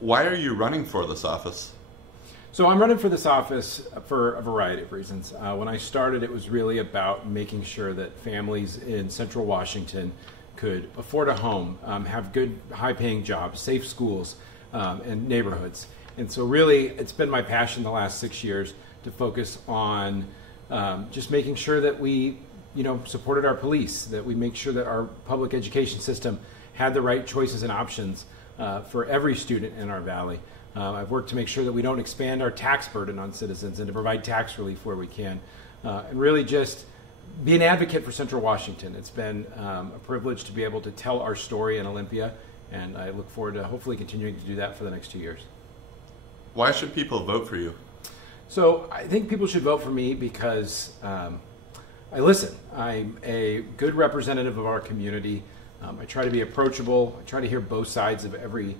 Why are you running for this office? So I'm running for this office for a variety of reasons. When I started, it was really about making sure that families in Central Washington could afford a home, have good, high-paying jobs, safe schools, and neighborhoods. And so really, it's been my passion the last 6 years to focus on just making sure that we, supported our police, that we make sure that our public education system had the right choices and options for every student in our valley. I've worked to make sure that we don't expand our tax burden on citizens and to provide tax relief where we can. And really just be an advocate for Central Washington. It's been a privilege to be able to tell our story in Olympia, and I look forward to hopefully continuing to do that for the next 2 years. Why should people vote for you? So I think people should vote for me because I listen. I'm a good representative of our community. I try to be approachable. I try to hear both sides of every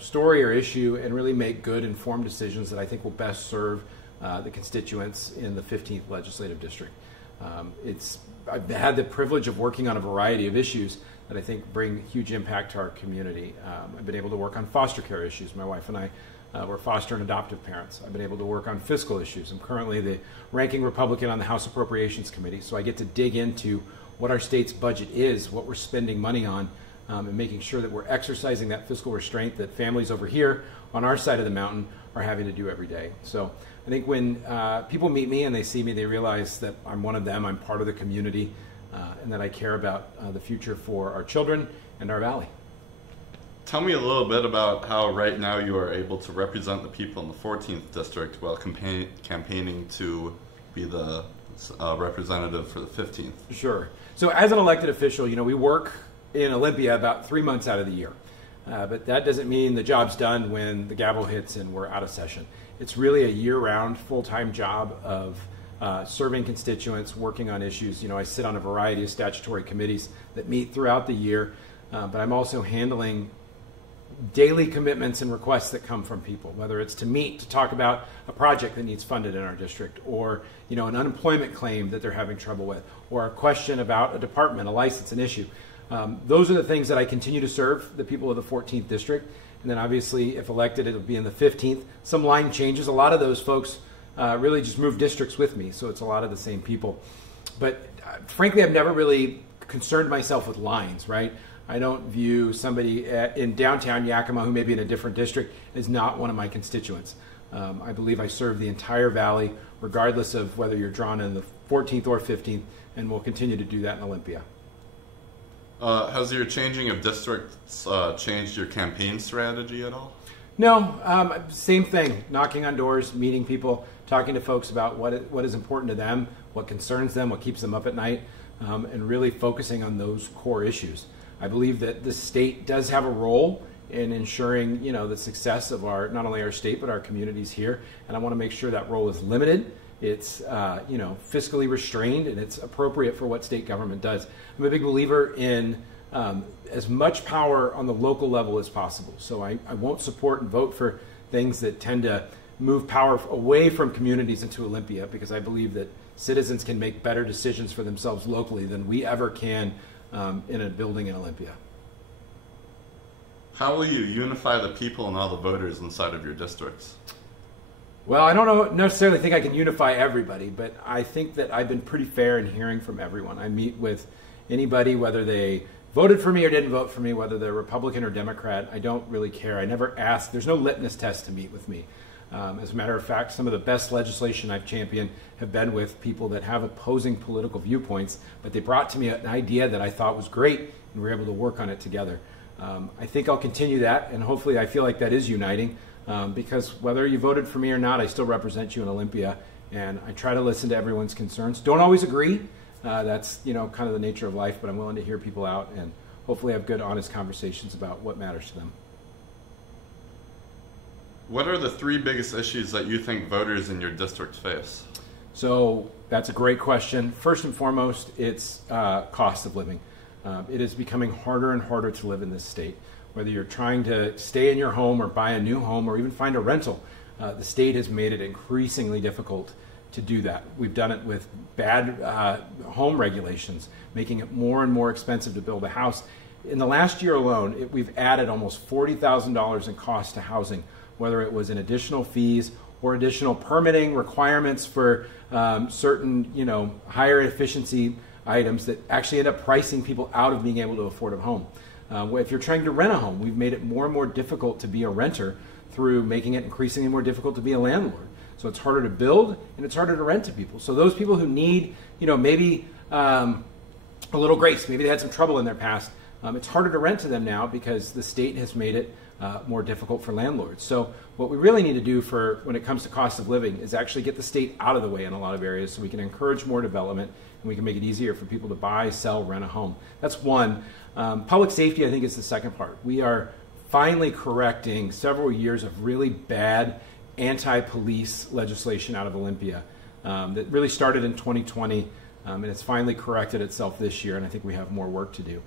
story or issue and really make good, informed decisions that I think will best serve the constituents in the 15th Legislative District. I've had the privilege of working on a variety of issues that I think bring huge impact to our community. I've been able to work on foster care issues. My wife and I were foster and adoptive parents. I've been able to work on fiscal issues. I'm currently the ranking Republican on the House Appropriations Committee, so I get to dig into what our state's budget is, what we're spending money on, and making sure that we're exercising that fiscal restraint that families over here on our side of the mountain are having to do every day. So I think when people meet me and they see me, they realize that I'm one of them, I'm part of the community, and that I care about the future for our children and our valley. Tell me a little bit about how right now you are able to represent the people in the 14th District while campaigning to be the representative for the 15th. Sure. So as an elected official, we work in Olympia about 3 months out of the year. But that doesn't mean the job's done when the gavel hits and we're out of session. It's really a year-round, full-time job of serving constituents, working on issues. I sit on a variety of statutory committees that meet throughout the year, but I'm also handling daily commitments and requests that come from people, whether it's to meet to talk about a project that needs funded in our district, or an unemployment claim that they're having trouble with, or a question about a department, a license, an issue. Those are the things that I continue to serve the people of the 14th District. And then obviously, if elected, it'll be in the 15th. Some line changes. A lot of those folks really just moved districts with me, so it's a lot of the same people. But frankly, I've never really concerned myself with lines, right? I don't view somebody in downtown Yakima who may be in a different district as not one of my constituents. I believe I serve the entire valley, regardless of whether you're drawn in the 14th or 15th, and we'll continue to do that in Olympia. Has your changing of districts changed your campaign strategy at all? No, same thing. Knocking on doors, meeting people, talking to folks about what is important to them, what concerns them, what keeps them up at night, and really focusing on those core issues. I believe that the state does have a role in ensuring, the success of not only our state but our communities here, and I want to make sure that role is limited. It's fiscally restrained, and it's appropriate for what state government does. I'm a big believer in as much power on the local level as possible. So I won't support and vote for things that tend to move power away from communities into Olympia, because I believe that citizens can make better decisions for themselves locally than we ever can in a building in Olympia. How will you unify the people and all the voters inside of your districts? Well, I don't necessarily think I can unify everybody, but I think that I've been pretty fair in hearing from everyone. I meet with anybody, whether they voted for me or didn't vote for me, whether they're Republican or Democrat. I don't really care. I never ask. There's no litmus test to meet with me. As a matter of fact, some of the best legislation I've championed have been with people that have opposing political viewpoints, but they brought to me an idea that I thought was great, and we were able to work on it together. I think I'll continue that, and hopefully I feel like that is uniting, because whether you voted for me or not, I still represent you in Olympia, and I try to listen to everyone's concerns. Don't always agree. That's kind of the nature of life, but I'm willing to hear people out and hopefully have good, honest conversations about what matters to them. What are the 3 biggest issues that you think voters in your district face? So that's a great question. First and foremost, it's cost of living. It is becoming harder and harder to live in this state. Whether you're trying to stay in your home or buy a new home or even find a rental, the state has made it increasingly difficult to do that. We've done it with bad home regulations, making it more and more expensive to build a house. In the last year alone, we've added almost $40,000 in cost to housing, whether it was in additional fees or additional permitting requirements for certain, higher efficiency items that actually end up pricing people out of being able to afford a home. If you're trying to rent a home, we've made it more and more difficult to be a renter through making it increasingly more difficult to be a landlord. So it's harder to build and it's harder to rent to people. So those people who need, maybe a little grace, maybe they had some trouble in their past, it's harder to rent to them now because the state has made it more difficult for landlords. So what we really need to do when it comes to cost of living is actually get the state out of the way in a lot of areas so we can encourage more development and we can make it easier for people to buy, sell, rent a home. That's one. Public safety, I think, is the second part. We are finally correcting several years of really bad anti-police legislation out of Olympia that really started in 2020, and it's finally corrected itself this year, and I think we have more work to do.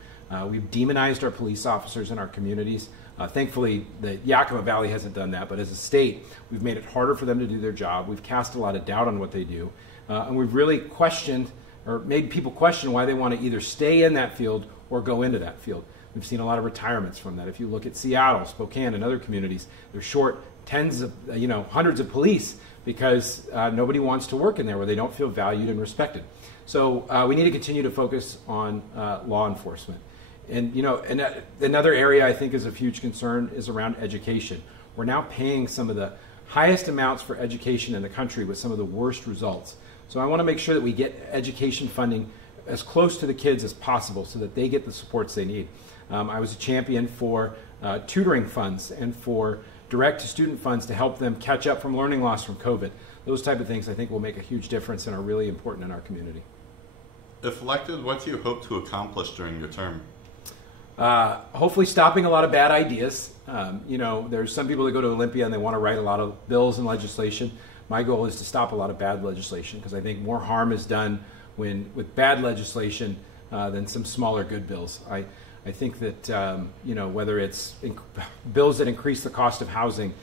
We've demonized our police officers in our communities. Thankfully, the Yakima Valley hasn't done that, but as a state, we've made it harder for them to do their job. We've cast a lot of doubt on what they do, and we've really questioned or made people question why they want to either stay in that field or go into that field. We've seen a lot of retirements from that. If you look at Seattle, Spokane, and other communities, they're short hundreds of police because nobody wants to work in there where they don't feel valued and respected. So we need to continue to focus on law enforcement. And another area I think is of huge concern is around education. We're now paying some of the highest amounts for education in the country with some of the worst results. So I want to make sure that we get education funding as close to the kids as possible so that they get the supports they need. I was a champion for tutoring funds and for direct-to-student funds to help them catch up from learning loss from COVID. Those type of things I think will make a huge difference and are really important in our community. If elected, what do you hope to accomplish during your term? Hopefully stopping a lot of bad ideas. There's some people that go to Olympia and they want to write a lot of bills and legislation. My goal is to stop a lot of bad legislation because I think more harm is done with bad legislation than some smaller good bills. I think that whether it's bills that increase the cost of housing,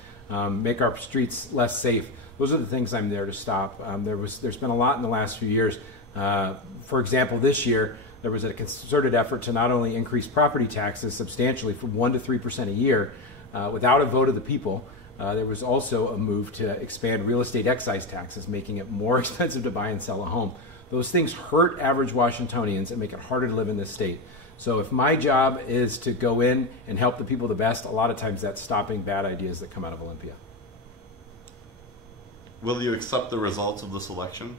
make our streets less safe, those are the things I'm there to stop. There's been a lot in the last few years. For example, this year there was a concerted effort to not only increase property taxes substantially from 1% to 3% a year without a vote of the people. There was also a move to expand real estate excise taxes, making it more expensive to buy and sell a home. Those things hurt average Washingtonians and make it harder to live in this state. So if my job is to go in and help the people the best, a lot of times that's stopping bad ideas that come out of Olympia. Will you accept the results of this election?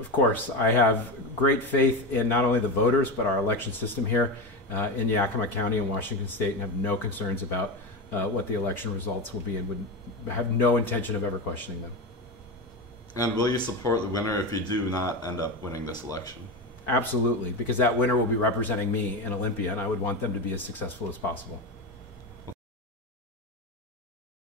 Of course. I have great faith in not only the voters, but our election system here in Yakima County and Washington State, and have no concerns about what the election results will be, and would have no intention of ever questioning them. And will you support the winner if you do not end up winning this election? Absolutely, because that winner will be representing me in Olympia, and I would want them to be as successful as possible.